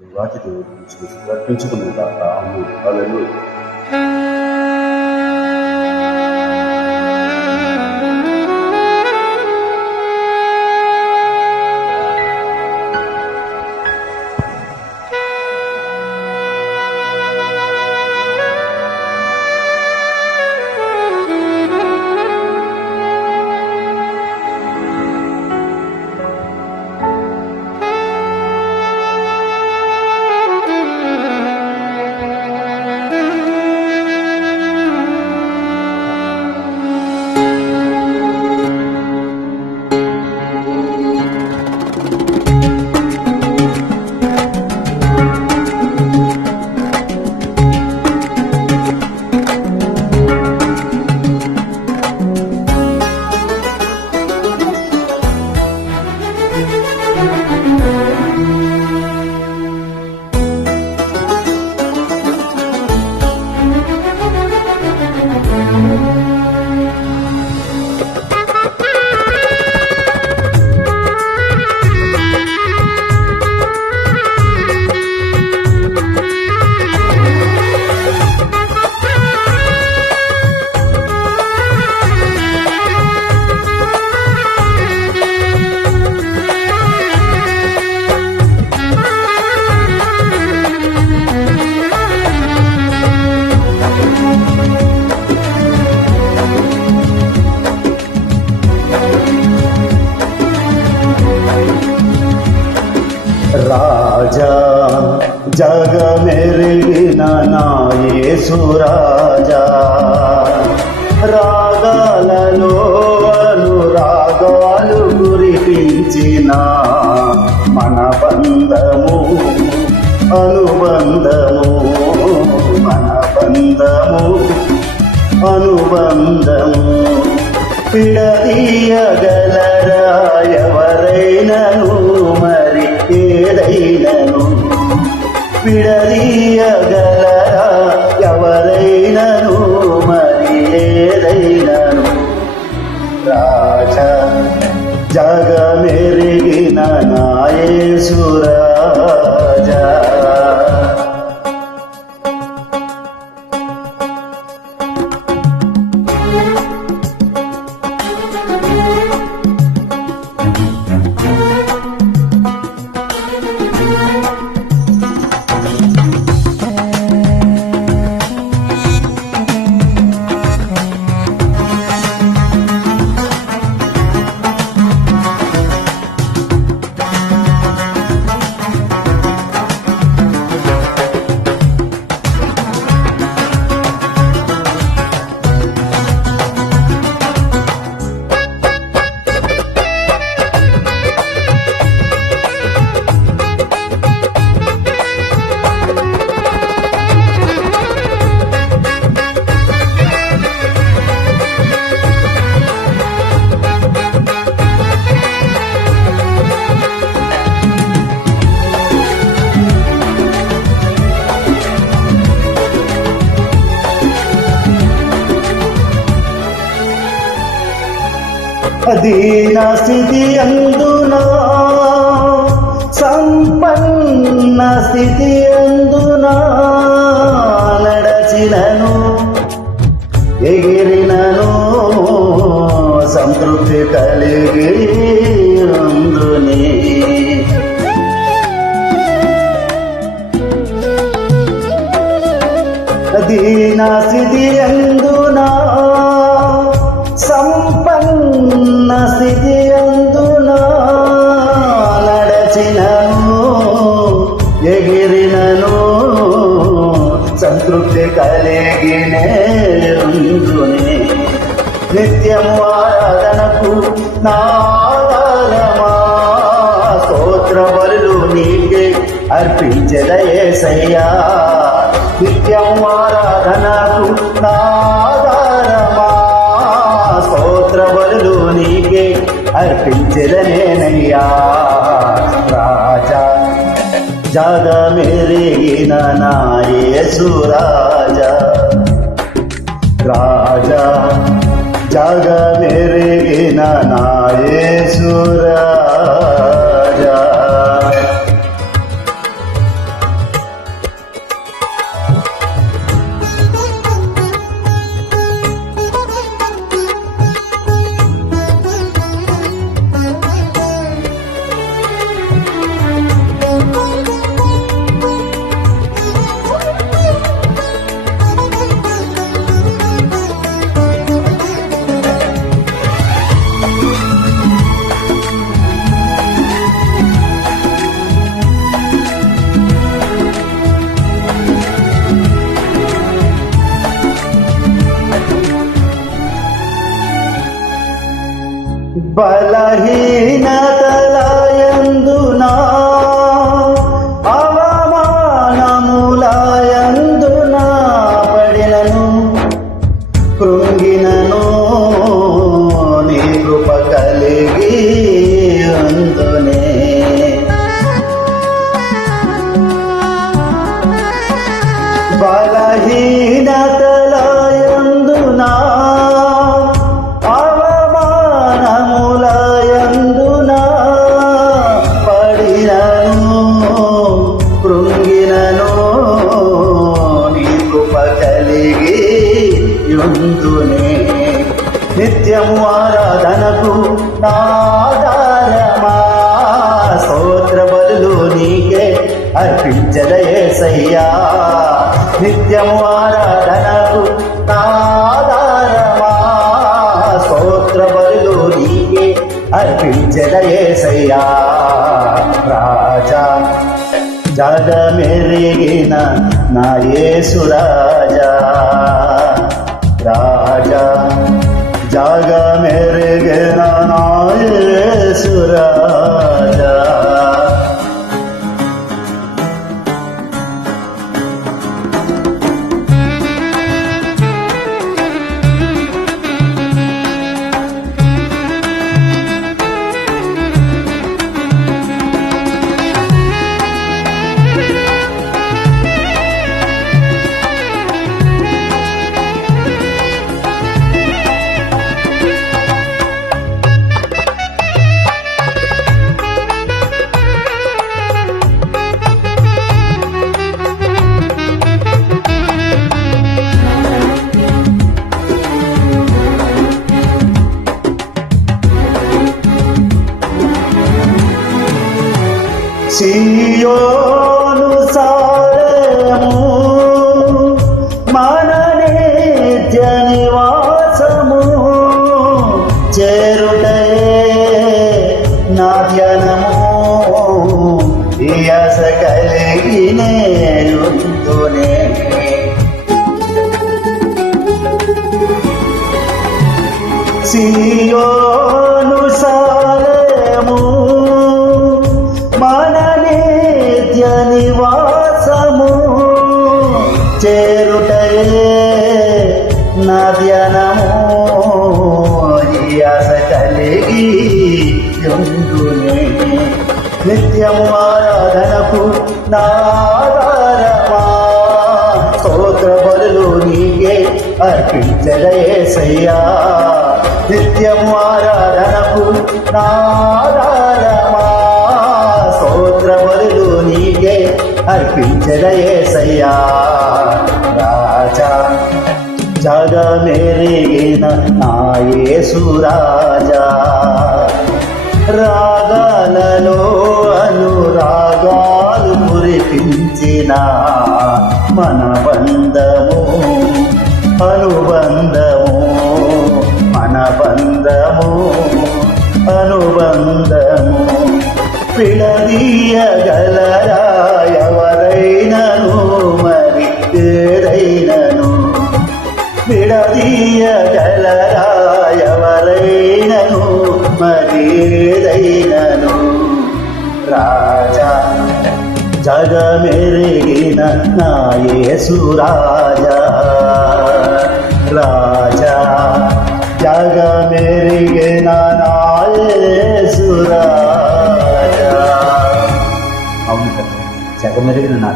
వాటితో దేవుడిని కాక సురాజా రాగాలలో అనురాగాలు గురిపించిన మన బంధము అనుబంధము మన బంధము అనుబంధము. పిడదీయగలరా దీన స్థితి అందునా? సంపన్న స్థితి అందునా? నడచినను ఎగిరినను సంతృప్తి కలిగి అందునే దీన స్థితి అందు కలిగినే ఉందునే నిత్యము ఆరాధనకు నారమా స్తోత్ర బలు నీకే అర్పించదయే సయ్యా నిత్యము ఆరాధనకు నారమా స్తోత్ర బలు నీకే అర్పించదనేనయ్యా జగమెరిగిన నాయసురాజా రాజా జగమెరిగిన నాయసురాజా బలహీనతలయందునా అవమానములయందునా పడినను కృంగినను యుందునే నిత్యము ఆరాధనకు నాదారమా స్తోత్ర బలులు నీకే అర్పించదయేసయ్యా నిత్యము ఆరాధనకు నాదారమా స్తోత్ర బలులు నీకే అర్పించదయేసయ్యా రాజా జగమెరిగిన నా యేసురాజా. రాజా జగమెరిగిన నా యేసురాజా Senhor. ధ్యానము యాస కలిగి ఉండునే నిత్యము ఆరాధనకు నాదారమా స్తోత్ర బలు నీకే అర్పించదయేసయ్యా నిత్యము ఆరాధనకు నాదారమా స్తోత్ర బలు నీకే అర్పించదయేసయ్యా. జగమెరిగిన నా యేసురాజా రాగాలలో అనురాగాలు కురిపించిన మన బంధము అనుబంధము మన బంధము అనుబంధము. విడదీయగలరా యేసురాజా రాజా జగమెరిగిన నా యేసురాజా. అవును కదా జగమెరిగిన నా